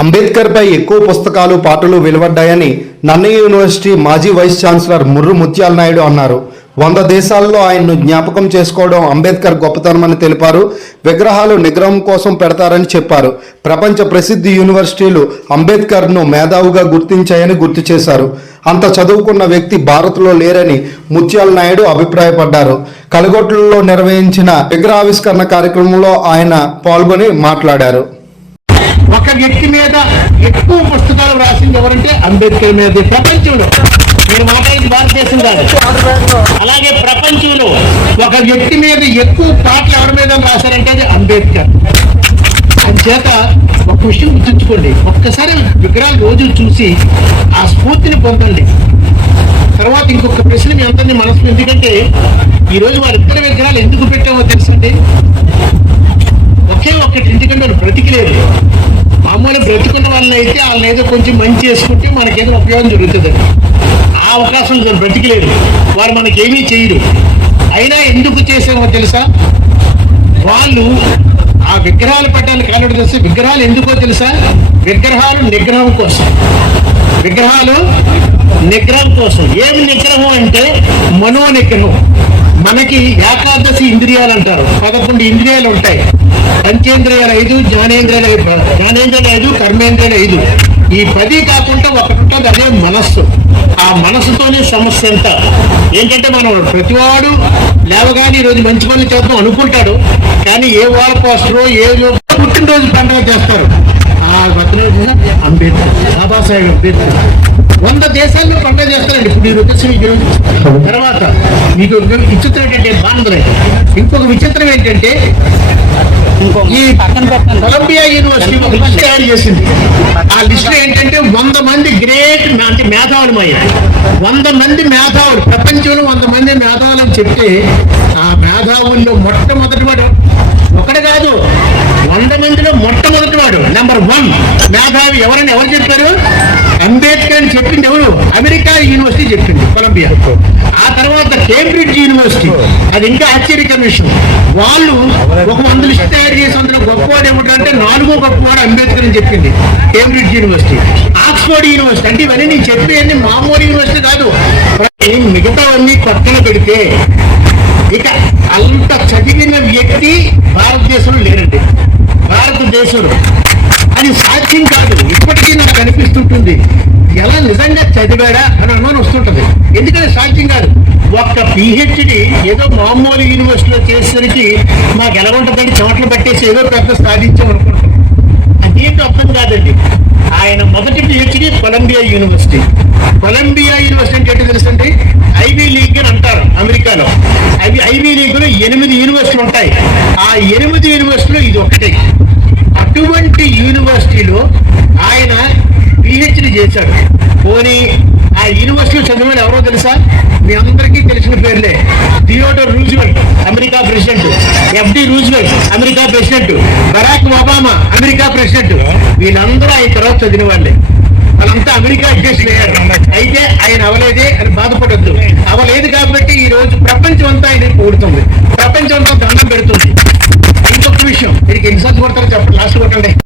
అంబేద్కర్పై ఎక్కువ పుస్తకాలు పాటలు వెలువడ్డాయని నన్నయ్య యూనివర్సిటీ మాజీ వైస్ ఛాన్సలర్ ముర్రు ముత్యాల నాయుడు అన్నారు. వంద దేశాల్లో ఆయన్ను జ్ఞాపకం చేసుకోవడం అంబేద్కర్ గొప్పతనమని తెలిపారు. విగ్రహాలు నిగ్రహం కోసం పెడతారని చెప్పారు. ప్రపంచ ప్రసిద్ధి యూనివర్సిటీలు అంబేద్కర్ను మేధావుగా గుర్తించాయని గుర్తు చేశారు. అంత చదువుకున్న వ్యక్తి భారత్లో లేరని ముత్యాల నాయుడు అభిప్రాయపడ్డారు. కలగొట్లలో నిర్వహించిన విగ్రహావిష్కరణ కార్యక్రమంలో ఆయన పాల్గొని మాట్లాడారు. వ్యక్తి మీద ఎక్కువ పుస్తకాలు రాసింది ఎవరంటే అంబేద్కర్ మీద. ప్రపంచంలో. నేను మాట్లాడింది భారతదేశం కాదు. అలాగే ప్రపంచంలో ఒక వ్యక్తి మీద ఎక్కువ పాటలు ఎవరి మీద రాశారంటే అది అంబేద్కర్. చేత ఒక విషయం గుర్తుంచుకోండి. ఒక్కసారి విగ్రహాలు రోజు చూసి ఆ స్ఫూర్తిని పొందండి. తర్వాత ఇంకొక ప్రశ్న మీ అందరినీ మనసు ఎందుకంటే ఈరోజు వారిద్దరి విగ్రహాలు ఎందుకు పెట్టామో తెలుసండి ఒకే ఒక్కటి ఎందుకంటే వాళ్ళు బ్రతికిలేరు మామూలు బ్రతుకున్న వాళ్ళని ఏదో కొంచెం మంచి చేసుకుంటే మనకేదో ఉపయోగం జరుగుతుంది. ఆ అవకాశం లేదు, బ్రతికిలేరు వారు మనకేమీ చేయరు. అయినా ఎందుకు చేసామో తెలుసా? వాళ్ళు ఆ విగ్రహాలు పెట్టడానికి కారణం చేస్తే విగ్రహాలు ఎందుకో తెలుసా? విగ్రహాలు నిగ్రహం కోసం. విగ్రహాలు నిగ్రహం కోసం. ఏమి నిగ్రహం అంటే మనో నిగ్రహం మనకి ఏకాదశి ఇంద్రియాలు అంటారు. పదకొండు ఇంద్రియాలు ఉంటాయి. పంచేంద్రియాలు ఐదు జ్ఞానేంద్రియాలు ఐదు జ్ఞానేంద్రియాలు ఐదు కర్మేంద్రియాలు ఐదు. ఈ పది కాకుండా ఒకటి ఉంటుంది అదే మనస్సు. ఆ మనసుతోనే సమస్య అంతా. ఏంటంటే మనం ప్రతివాడు లేవగానే ఈరోజు మంచి పనులు చేద్దాం అనుకుంటాడు. కానీ ఏ వాళ్ళ కోసమో ఏ పుట్టినరోజు పండుగ చేస్తారు. ఆ పుట్టినరోజు అంబేద్కర్ బాబాసాహెబ్ అంబేద్కర్. వంద దేశాల్లో పండుగ చేస్తారండి. ఇప్పుడు ఈ వచ్చేసి మీకు తర్వాత మీకు విచిత్రం ఏంటంటే బాంధులే ఇంకొక విచిత్రం ఏంటంటే ఈ కొలంబియా యూనివర్సిటీ ఒక లిస్ట్ తయారు చేసింది. ఆ లిస్ట్ ఏంటంటే వంద మంది గ్రేట్ అంటే మేధావులు అయ్యారు వంద మంది మేధావులు ప్రపంచంలో వంద మంది మేధావులు అని చెప్తే ఆ మేధావుల్లో మొట్టమొదటి వాడు ఒకటి కాదు. వంద మందిలో మొట్టమొదటి నెంబర్ వన్ మేధావి ఎవరని ఎవరు చెప్పారు? అంబేద్కర్ అని చెప్పింది ఎవరు? అమెరికా యూనివర్సిటీ చెప్పింది కొలంబియా. ఆ తర్వాత కేంబ్రిడ్జ్ యూనివర్సిటీ అది ఇంకా ఆశ్చర్యకర విషయం. వాళ్ళు ఒక వంద లిస్ట్ తయారు చేసి అందులో గొప్పవాడు ఏమిటంటే నాలుగో గొప్పవాడు అంబేద్కర్ అని చెప్పింది కేంబ్రిడ్జ్ యూనివర్సిటీ. ఆక్స్ఫర్డ్ యూనివర్సిటీ అంటే ఇవన్నీ నేను చెప్పేది మామూలు యూనివర్సిటీ కాదు. మిగతావన్నీ పక్కన పెడితే ఇక అంత చదివిన వ్యక్తి భారతదేశంలో లేనండి భారతదేశంలో. చదివాడా అని అనుమానం వస్తుంటది. ఎందుకంటే సాధ్యం కాదు. ఒక్క పిహెచ్డి ఏదో మామూలు యూనివర్సిటీలో చేసేసరికి మాకు ఎలా ఉంటుందంటే చెమటలు పట్టేసి ఏదో పెద్ద సాధించాం అనుకుంటాం. అదేంటి అర్థం కాదండి. ఆయన మొదటి PhD Columbia university. Columbia university అంటే ఏంటో తెలుసండి? ఐవీ లీగ్ అని అంటారు అమెరికాలో. అవి ఐవీ లీగ్లో ఎనిమిది యూనివర్సిటీలు ఉంటాయి. ఆ ఎనిమిది యూనివర్సిటీలో ఇది ఒకటి. అటువంటి యూనివర్సిటీలో ఆయన పిహెచ్డి చేశాడు. పోనీ ఆ యూనివర్సిటీ చదివిన ఎవరో తెలుసా? మీ అందరికీ తెలిసిన పేర్లే. Theodore Roosevelt America president. FD Roosevelt America president. Barack Obama America president. వీళ్ళందరూ ఆయన తర్వాత చదివిన వాళ్ళే. వాళ్ళంతా అమెరికా అధ్యక్షులు అయ్యారు. అయితే ఆయన అవలేదే అని బాధపడద్దు. అవలేదు కాబట్టి ఈ రోజు ప్రపంచం అంతా ఆయన కూడుతుంది ప్రపంచం అంతా దండం పెడుతుంది. ఇంకొక విషయం దీనికి ఎన్నిసార్లు కొడతారో చెప్పండి లాస్ట్ కొట్టండి.